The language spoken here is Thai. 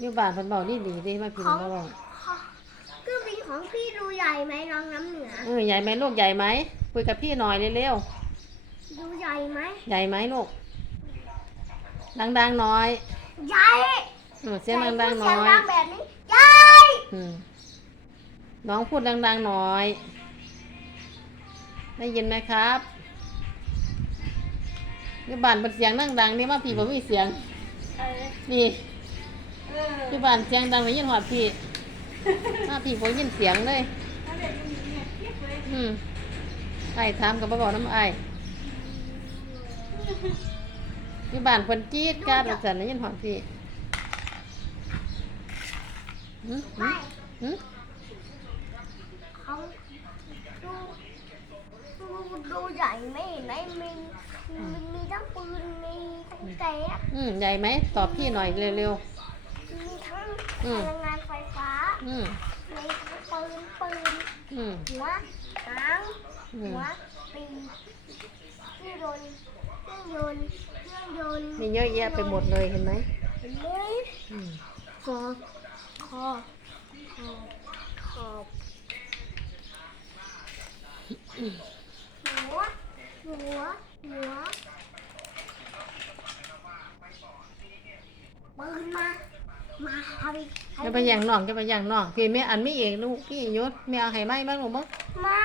อยู่บ้านเพิ่นเว้าดีดีๆเด้มาพี่น้องมาเว้าเครื่องบินของพี่ดูใหญ่ไหมน้องน้ำเหนือ เออใหญ่ไหมลูกใหญ่ไหมคุยกับพี่หน่อยเร็วดูใหญ่ไหมๆใหญ่ไหมลูกดังๆหน่อยใหญ่เออเสียงดังๆหน่อเสียงยดังแบบนี้ใหญ่อืมน้องพูดดังๆหน่อยได้ยินไหมครับอยู่บ้านเป็นเสียงดังๆนี่มาพี่บ่มีเสียงเออนี่เอออยู่บ้านเสียงดังได้ยินหอดพี่มาพี่บ่ยินเสียงเลยถ้าเด็กมันเงียบเงียบเลยอืมไอ้ถามกับบ่บอกน้ำไอ้ายอยู่บ้านคนจี๊ดกราดว่าซั่นได้ยินหอดพี่หืมไม่หืมเขาดูดูดูใหญ่ไหมเห็นไหมมีมีมีทั้งปืนมีทั้งแก๊สอืมใหญ่ไหมตอบพี่หน่อยเร็วมี ทั้งอืมพลังงานไฟฟ้าๆอืมมีทั้งปืนปืนอืมหัวหางอืหัมวปีกเครื่องยนต์เครื่องยนต์เครื่องยนต์มีเยอะแยะไปหมดเลยเห็นไหมเห็นไหมอืมคอคอขอบขอบหัวหัวหัวปืนมา จะไปอย่างน่องจะไปอย่างน่องพี่แม่อันไม่เอกลูกพี่ยศแม่เอาไห้ไหมบ้างหนูบ้าง มา